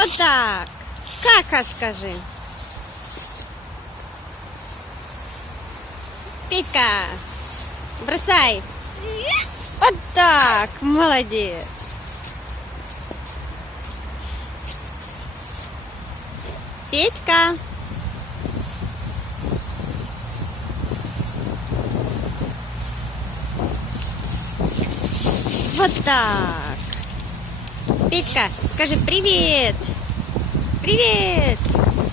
Вот так. Кака скажи. Петька, бросай. Вот так. Молодец. Петька. Вот так. Петька, скажи привет. Привет.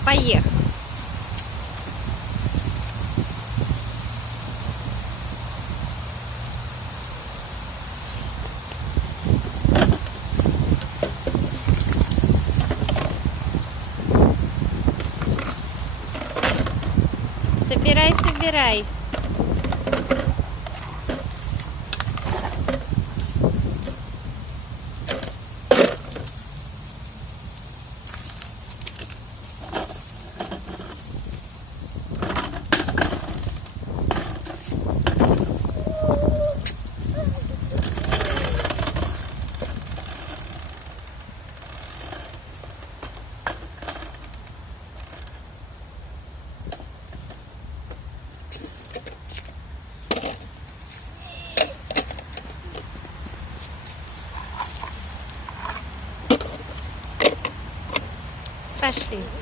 Поехал. Собирай, собирай. Пошли.